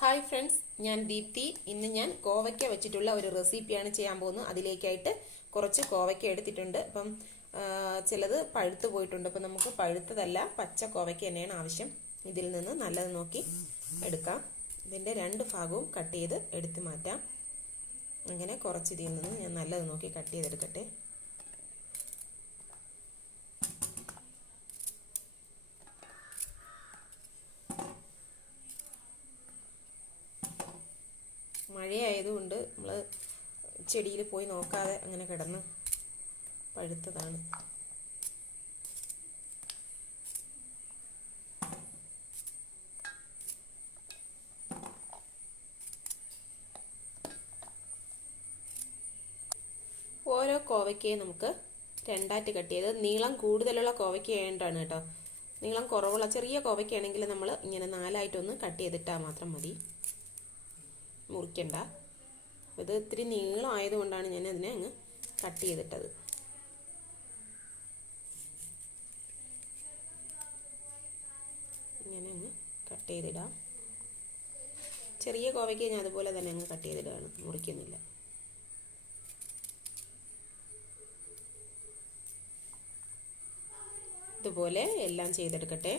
Hi friends ഞാൻ ദീപ്തി. ഇന്ന് ഞാൻ കോവയ്ക്ക വെച്ചിട്ടുള്ള ഒരു റെസിപ്പിയാണ് ചെയ്യാൻ പോകുന്നത്. അതിലേക്കായിട്ട് കുറച്ച് കോവയ്ക്ക എടുത്തിട്ടുണ്ട്. അപ്പം ചിലത് പഴുത്ത് പോയിട്ടുണ്ട്. അപ്പം നമുക്ക് പഴുത്തതല്ല പച്ച കോവയ്ക്ക തന്നെയാണ് ആവശ്യം. ഇതിൽ നിന്ന് നല്ലത് നോക്കി എടുക്കാം. ഇതിന്റെ രണ്ട് ഭാഗവും കട്ട് ചെയ്ത് എടുത്തു മാറ്റാം. അങ്ങനെ കുറച്ച് ഇതിൽ നിന്ന് ഞാൻ നല്ലത് നോക്കി കട്ട് ചെയ്തെടുക്കട്ടെ. മഴയായതുകൊണ്ട് നമ്മൾ ചെടിയിൽ പോയി നോക്കാതെ അങ്ങനെ കിടന്ന് പഴുത്തതാണ്. ഓരോ കോവയ്ക്കയും നമുക്ക് രണ്ടായിട്ട് കട്ട് ചെയ്ത് നീളം കൂടുതലുള്ള കോവയ്ക്ക ആയതുകൊണ്ടാണ് കേട്ടോ. നീളം കുറവുള്ള ചെറിയ കോവയ്ക്കാണെങ്കിൽ നമ്മൾ ഇങ്ങനെ നാലായിട്ടൊന്ന് കട്ട് ചെയ്തിട്ടാൽ മാത്രം മതി. മുറിക്കണ്ട. ഇത് ഇത്തിരി നീളമായതുകൊണ്ടാണ് ഞാൻ അതിനെ അങ്ങ് കട്ട് ചെയ്തിട്ടത്. ഇങ്ങനെ അങ്ങ് കട്ട് ചെയ്തിടാം. ചെറിയ കോവയ്ക്ക് ഞാൻ അതുപോലെ തന്നെ അങ്ങ് കട്ട് ചെയ്തിടുകയാണ്. മുറിക്കുന്നില്ല. ഇതുപോലെ എല്ലാം ചെയ്തെടുക്കട്ടെ.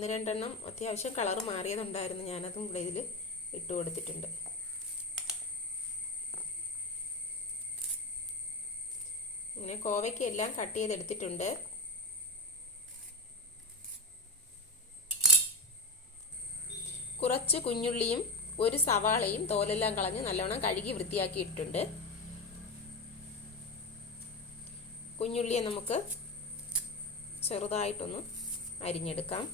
ഒന്ന് രണ്ടെണ്ണം അത്യാവശ്യം കളർ മാറിയതുണ്ടായിരുന്നു. ഞാനതും ഇവിടെ ഇതിൽ ഇട്ട് കൊടുത്തിട്ടുണ്ട്. ഇങ്ങനെ കോവയ്ക്ക് എല്ലാം കട്ട് ചെയ്തെടുത്തിട്ടുണ്ട്. കുറച്ച് കുഞ്ഞുള്ളിയും ഒരു സവാളയും തോലെല്ലാം കളഞ്ഞ് നല്ലവണ്ണം കഴുകി വൃത്തിയാക്കി ഇട്ടിട്ടുണ്ട് കുഞ്ഞുള്ളിയെ നമുക്ക് ചെറുതായിട്ടൊന്ന് അരിഞ്ഞെടുക്കാം.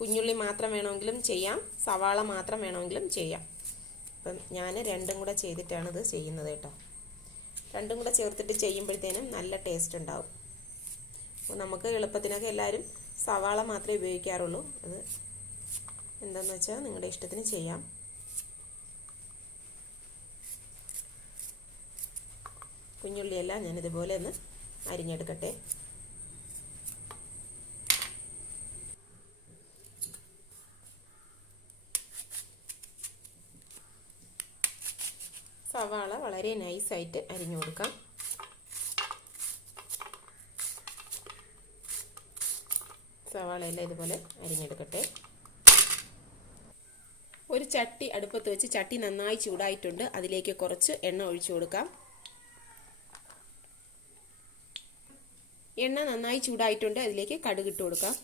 കുഞ്ഞുള്ളി മാത്രം വേണമെങ്കിലും ചെയ്യാം. സവാള മാത്രം വേണമെങ്കിലും ചെയ്യാം. അപ്പം ഞാൻ രണ്ടും കൂടെ ചെയ്തിട്ടാണ് ഇത് ചെയ്യുന്നത് കേട്ടോ. രണ്ടും കൂടെ ചേർത്തിട്ട് ചെയ്യുമ്പോഴത്തേനും നല്ല ടേസ്റ്റ് ഉണ്ടാവും. അപ്പോൾ നമുക്ക് എളുപ്പത്തിനൊക്കെ എല്ലാവരും സവാള മാത്രമേ ഉപയോഗിക്കാറുള്ളൂ. അത് എന്താണെന്ന് വെച്ചാൽ നിങ്ങളുടെ ഇഷ്ടത്തിന് ചെയ്യാം. കുഞ്ഞുള്ളിയെല്ലാം ഞാനിതുപോലെ ഒന്ന് അരിഞ്ഞെടുക്കട്ടെ. സവാള വളരെ നൈസായിട്ട് അരിഞ്ഞു കൊടുക്കാം. സവാളയെല്ലാം ഇതുപോലെ അരിഞ്ഞെടുക്കട്ടെ. ഒരു ചട്ടി അടുപ്പത്ത് വെച്ച് ചട്ടി നന്നായി ചൂടായിട്ടുണ്ട്. അതിലേക്ക് കുറച്ച് എണ്ണ ഒഴിച്ചു കൊടുക്കാം. എണ്ണ നന്നായി ചൂടായിട്ടുണ്ട്. അതിലേക്ക് കടുക് ഇട്ട് കൊടുക്കാം.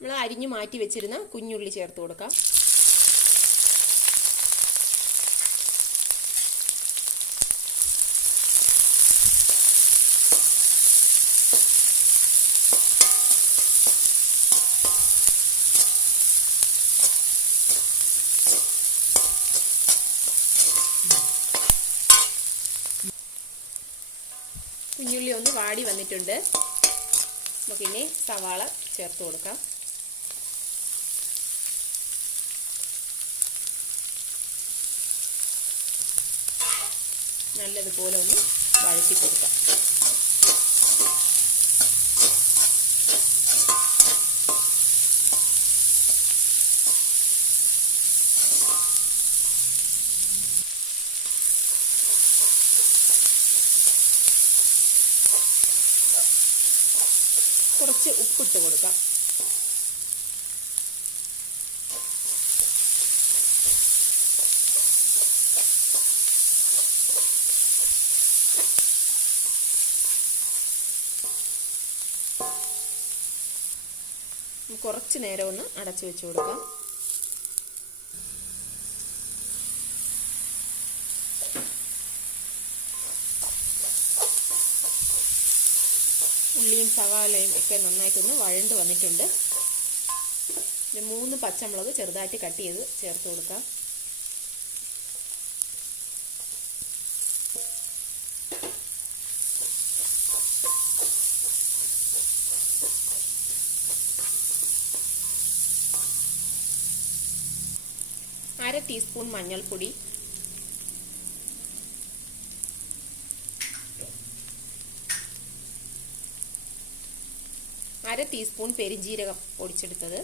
നമ്മൾ അരിഞ്ഞു മാറ്റി വെച്ചിരുന്ന കുഞ്ഞുള്ളി ചേർത്ത് കൊടുക്കാം. കുഞ്ഞുള്ളി ഒന്ന് വാടി വന്നിട്ടുണ്ട്. നമുക്കിനി സവാള ചേർത്ത് കൊടുക്കാം. നല്ലതുപോലെ ഒന്ന് വഴറ്റി കൊടുക്കാം. കുറച്ച് ഉപ്പിട്ട് കൊടുക്കാം. കുറച്ച് നേരം ഒന്ന് അടച്ചു വെച്ച് കൊടുക്കാം. ഉള്ളിയും സവാളയും ഒക്കെ നന്നായിട്ടൊന്ന് വഴണ്ട് വന്നിട്ടുണ്ട്. മൂന്ന് പച്ചമുളക് ചെറുതായിട്ട് കട്ട് ചെയ്ത് ചേർത്ത് കൊടുക്കാം. അര ടീസ്പൂൺ മഞ്ഞൾപ്പൊടി. അര ടീസ്പൂൺ പെരിഞ്ജീരകം പൊടിച്ചെടുത്തത്.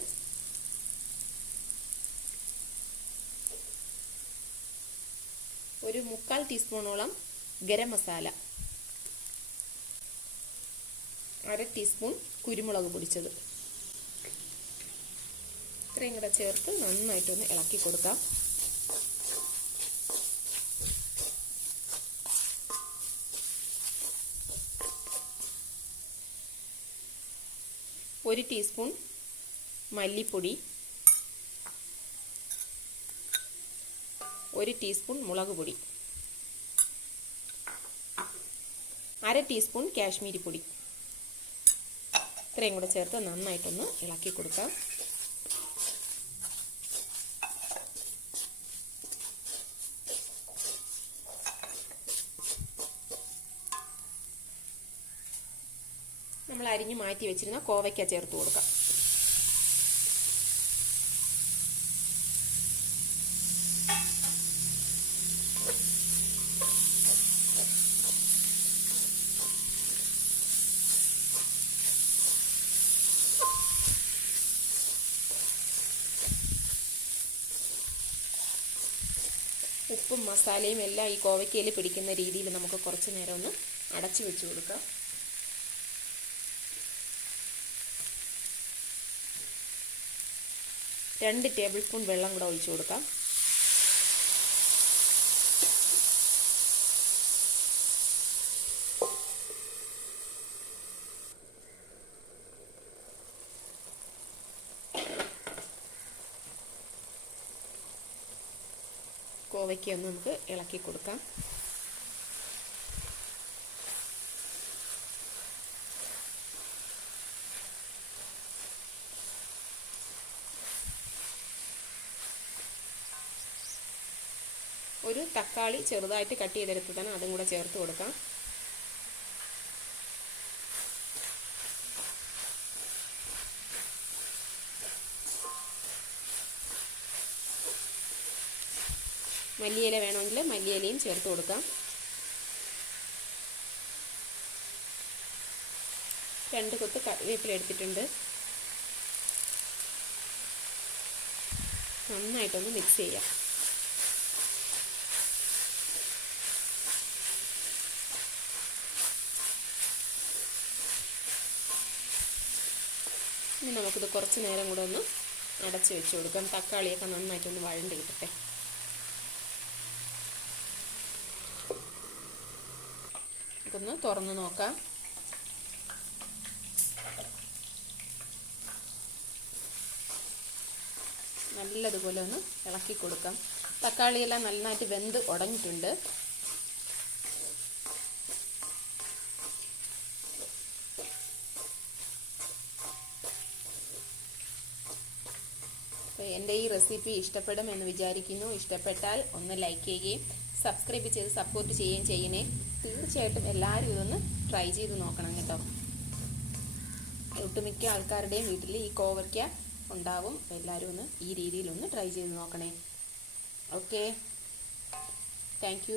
ഒരു മുക്കാൽ ടീസ്പൂണോളം ഗരം മസാല. അര ടീസ്പൂൺ കുരുമുളക് പൊടിച്ചത്. ഇത്രയും കൂടെ ചേർത്ത് നന്നായിട്ടൊന്ന് ഇളക്കി കൊടുക്കാം. ഒരു ടീസ്പൂൺ മല്ലിപ്പൊടി. ഒരു ടീസ്പൂൺ മുളക് പൊടി. അര ടീസ്പൂൺ കാശ്മീരി പൊടി. ഇത്രയും കൂടെ ചേർത്ത് നന്നായിട്ടൊന്ന് ഇളക്കി കൊടുക്കാം നമ്മൾ അരിഞ്ഞു മാറ്റി വെച്ചിരുന്ന കോവയ്ക്ക ചേർത്ത് കൊടുക്കാം. ഉപ്പും മസാലയും എല്ലാം ഈ കോവയ്ക്കയിൽ പിടിക്കുന്ന രീതിയിൽ നമുക്ക് കുറച്ച് നേരം ഒന്ന് അടച്ചു വെച്ച് കൊടുക്കാം. രണ്ട് ടേബിൾ സ്പൂൺ വെള്ളം കൂടെ ഒഴിച്ചു കൊടുക്കാം. കോവയ്ക്ക് ഒന്ന് നമുക്ക് ഇളക്കി കൊടുക്കാം ഒരു തക്കാളി ചെറുതായിട്ട് കട്ട് ചെയ്തെടുത്തതാണ് അതും കൂടെ ചേർത്ത് കൊടുക്കാം. മല്ലിയില വേണമെങ്കിൽ മല്ലിയിലയും ചേർത്ത് കൊടുക്കാം. രണ്ട് കൊത്ത് കറിവേപ്പില എടുത്തിട്ടുണ്ട്. നന്നായിട്ടൊന്ന് മിക്സ് ചെയ്യാം. ഇനി നമുക്കിത് കുറച്ച് നേരം കൂടെ ഒന്ന് അടച്ച് വെച്ച് കൊടുക്കാം. തക്കാളിയൊക്കെ നന്നായിട്ടൊന്ന് വഴണ്ട് കിട്ടട്ടെ. ഇതൊന്ന് തുറന്ന് നോക്കാം. നല്ലതുപോലെ ഒന്ന് ഇളക്കി കൊടുക്കാം. തക്കാളിയെല്ലാം നന്നായിട്ട് വെന്ത് ഉടഞ്ഞിട്ടുണ്ട്. എന്റെ ഈ റെസിപ്പി ഇഷ്ടപ്പെടുമെന്ന് വിചാരിക്കുന്നു. ഇഷ്ടപ്പെട്ടാൽ ഒന്ന് ലൈക്ക് ചെയ്യുകയും സബ്സ്ക്രൈബ് ചെയ്ത് സപ്പോർട്ട് ചെയ്യുകയും ചെയ്യണേ. തീർച്ചയായിട്ടും എല്ലാവരും ഇതൊന്ന് ട്രൈ ചെയ്ത് നോക്കണം കേട്ടോ. ഒട്ടുമിക്ക ആൾക്കാരുടെയും വീട്ടിൽ ഈ കോവയ്ക്ക ഉണ്ടാവും. എല്ലാവരും ഒന്ന് ഈ രീതിയിലൊന്ന് ട്രൈ ചെയ്ത് നോക്കണേ. Okay thank